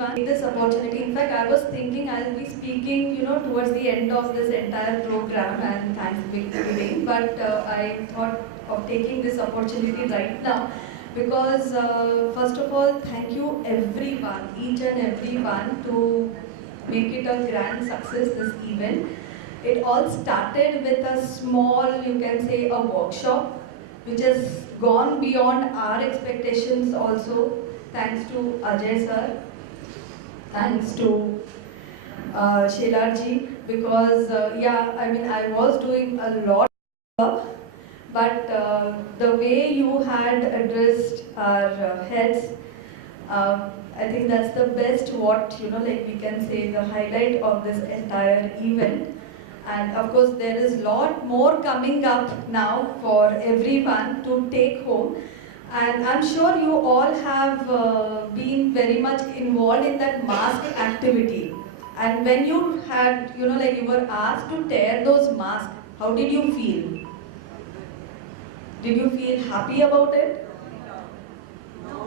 everyone. This opportunity. In fact, I was thinking I'll be speaking, towards the end of this entire program and Thanksgiving, but I thought of taking this opportunity right now because first of all, thank you everyone, each and everyone, to make it a grand success, this event. It all started with a small, you can say, a workshop, which has gone beyond our expectations also, thanks to Ajay sir, thanks to Sheila ji, because I was doing a lot of work, but the way you had addressed our heads, I think that's the best what, we can say the highlight of this entire event. And of course, there is a lot more coming up now for everyone to take home. And I'm sure you all have been very much involved in that mask activity. And when you had, you were asked to tear those masks, how did you feel? Did you feel happy about it?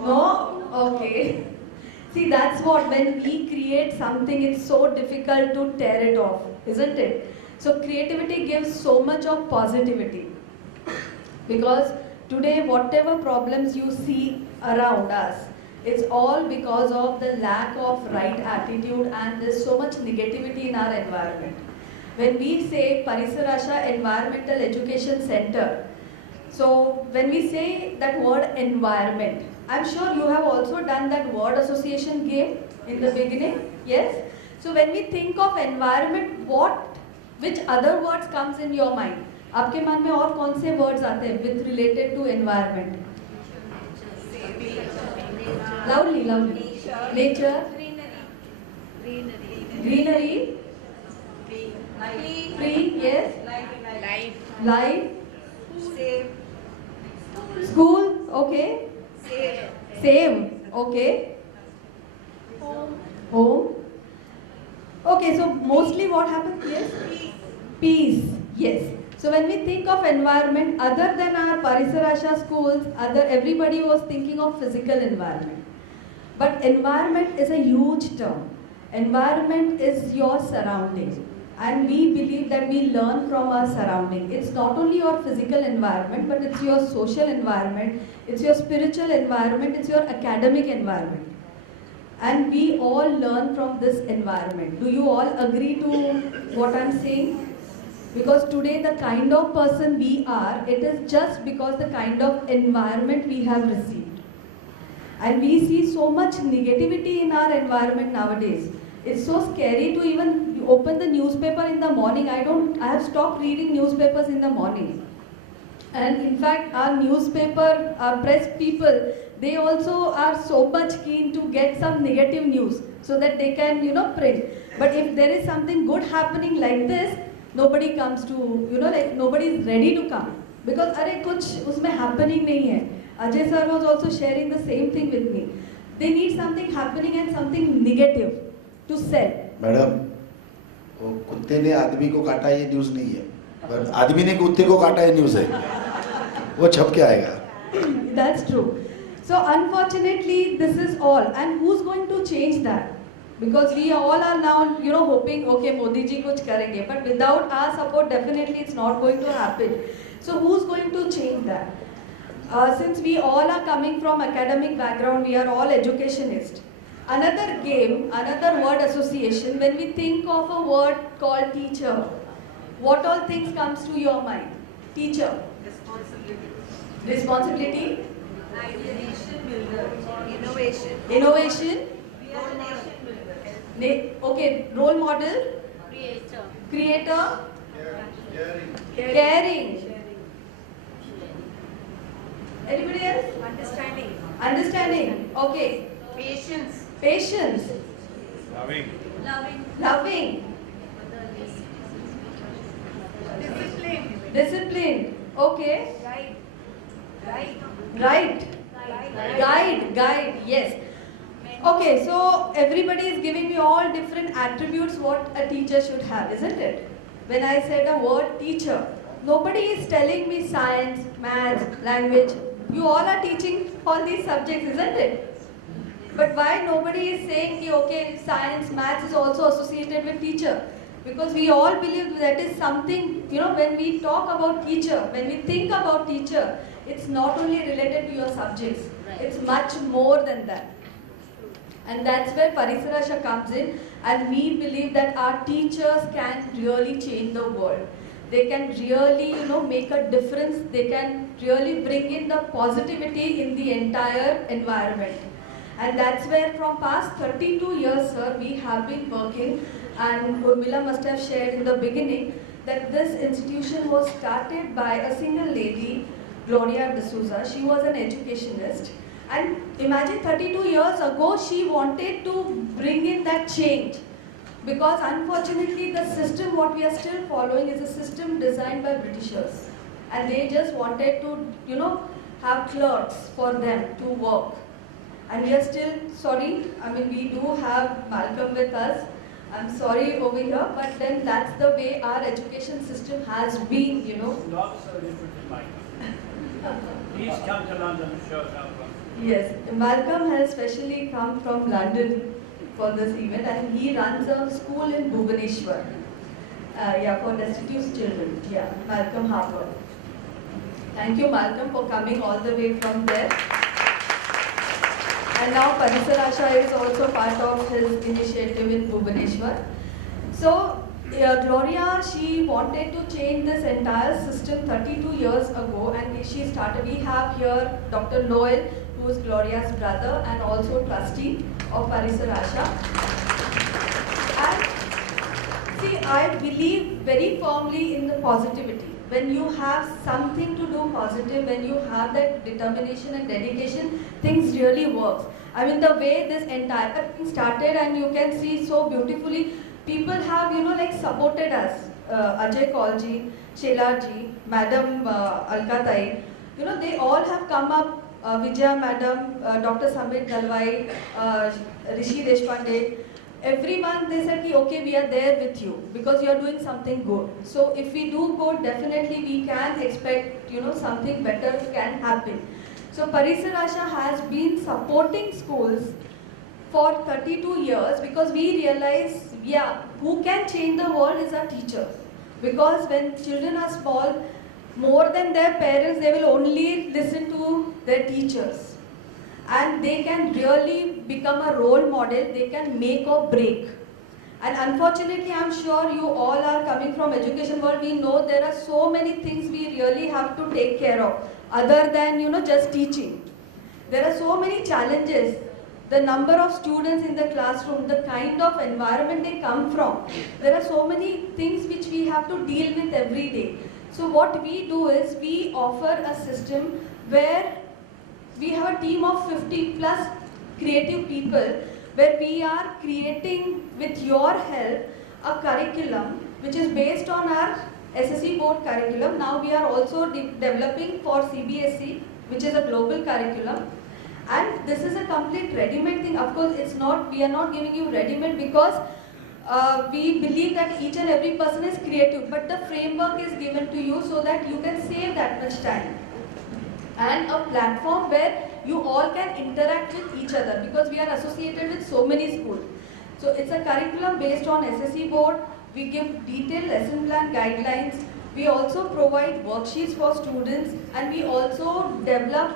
No? Okay. See, that's what, when we create something, it's so difficult to tear it off, isn't it? So creativity gives so much of positivity. Because today, whatever problems you see around us, it's all because of the lack of right attitude, and there's so much negativity in our environment. When we say Parisarasha Environmental Education Center, so when we say that word environment, I'm sure you have also done that word association game in the beginning, yes? So when we think of environment, which other words comes in your mind? आपके मन में और कौन से words आते हैं with related to environment? Loudly. Nature. Greenery. Tree. Yes. Life. School. Okay. Save. Okay. Home. Okay, so mostly what happens? Yes? Peace. Yes. So when we think of environment, other than our Parisarasha schools, everybody was thinking of physical environment. But environment is a huge term. Environment is your surroundings. And we believe that we learn from our surrounding. It's not only your physical environment, but it's your social environment, it's your spiritual environment, it's your academic environment. And we all learn from this environment. Do you all agree to what I'm saying? Because today the kind of person we are, it is just because the kind of environment we have received. And we see so much negativity in our environment nowadays. It's so scary to even open the newspaper in the morning. I have stopped reading newspapers in the morning. And in fact, our press people, they also are so much keen to get some negative news so that they can, print. But if there is something good happening like this, nobody comes to, nobody is ready to come. Because, kuch usme happening nahi hai. Ajay sir was also sharing the same thing with me. They need something happening and something negative to sell. Madam, वो कुत्ते ने आदमी को काटा ये news नहीं है, पर आदमी ने कुत्ते को काटा ये न्यूज़ है, वो छप के आएगा. That's true. So unfortunately, this is all. And who's going to change that? Because we all are now, hoping, okay, Modi ji kuch karenge. But without our support, definitely it's not going to happen. So who's going to change that? Since we all are coming from academic background, we are all educationists. Another game, another word association, when we think of a word called teacher, what all things comes to your mind? Teacher. Responsibility. Nation builder. Innovation. Innovation. We are nation builder. Okay, role model. Creator. Caring. Anybody else? Understanding. Okay. Patience. Loving. Discipline. Okay. Right. Guide. Yes. Okay, so everybody is giving me all different attributes what a teacher should have, isn't it? When I said a word teacher, nobody is telling me science, maths, language. You all are teaching all these subjects, isn't it? But why nobody is saying, okay, science, maths is also associated with teacher. Because we all believe that is something, when we talk about teacher, when we think about teacher, it's not only related to your subjects. It's much more than that. And that's where Parisarasha comes in, and we believe that our teachers can really change the world. They can really, make a difference. They can really bring in the positivity in the entire environment. And that's where from past 32 years, sir, we have been working, and Urmila must have shared in the beginning that this institution was started by a single lady, Gloria D'Souza. She was an educationist. And imagine 32 years ago, she wanted to bring in that change. Because unfortunately, the system what we are still following is a system designed by Britishers. And they just wanted to, have clerks for them to work. And we are still sorry, we do have Malcolm with us. I'm sorry over here, but then that's the way our education system has been, Not so different, Michael. Please come to London and show us how it works. Yes, Malcolm has specially come from London for this event, and he runs a school in Bhubaneswar. For destitute children. Yeah, Malcolm Harper. Thank you, Malcolm, for coming all the way from there. And now Parisarasha is also part of his initiative in Bhubaneswar. So, Gloria, she wanted to change this entire system 32 years ago, and she started. We have here Dr. Noel, who is Gloria's brother and also trustee of Parisarasha. And see, I believe very firmly in the positivity. When you have something to do positive, when you have that determination and dedication, things really work. The way this entire thing started, and you can see so beautifully, people have, supported us. Ajay Kaulji, Sheilaji, Madam Alka Tai, they all have come up. Vijaya Madam, Dr. Samit Dalwai, Rishi Deshpande, everyone, they said, okay, we are there with you because you are doing something good. So if we do good, definitely we can expect, something better can happen. So Parisarasha has been supporting schools for 32 years because we realize, who can change the world is our teachers. Because when children are small, more than their parents, they will only listen to their teachers. And they can really become a role model, they can make or break. And unfortunately, I'm sure you all are coming from education world, we know there are so many things we really have to take care of, other than, just teaching. There are so many challenges. The number of students in the classroom, the kind of environment they come from. There are so many things which we have to deal with every day. So what we do is we offer a system where we have a team of 50 plus creative people where we are creating with your help a curriculum which is based on our SSC board curriculum. Now we are also developing for CBSE, which is a global curriculum. And this is a complete ready-made thing. Of course, we are not giving you ready-made because we believe that each and every person is creative, but the framework is given to you so that you can save that much time. And a platform where you all can interact with each other because we are associated with so many schools. So it's a curriculum based on SSC board. We give detailed lesson plan guidelines. We also provide worksheets for students, and we also develop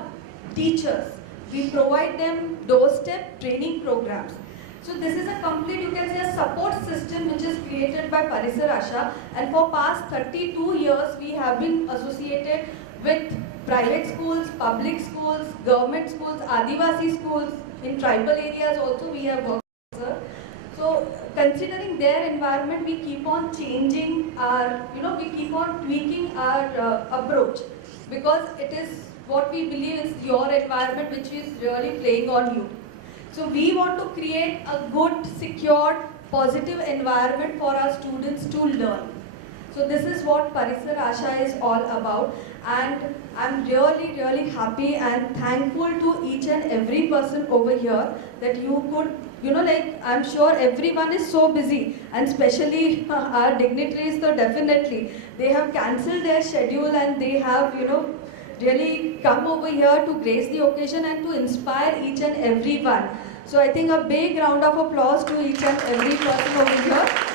teachers. We provide them doorstep training programs. So this is a complete, you can say, a support system which is created by Parisarasha, and for past 32 years we have been associated with private schools, public schools, government schools, Adivasi schools, in tribal areas also we have worked. So considering their environment, we keep on changing our, we keep on tweaking our approach because it is what we believe is your environment which is really playing on you. So we want to create a good, secured, positive environment for our students to learn. So this is what Parisarasha is all about, and I'm really, really happy and thankful to each and every person over here that you could, I'm sure everyone is so busy, and especially our dignitaries, so definitely they have cancelled their schedule and they have, really come over here to grace the occasion and to inspire each and everyone. So I think a big round of applause to each and every person over here.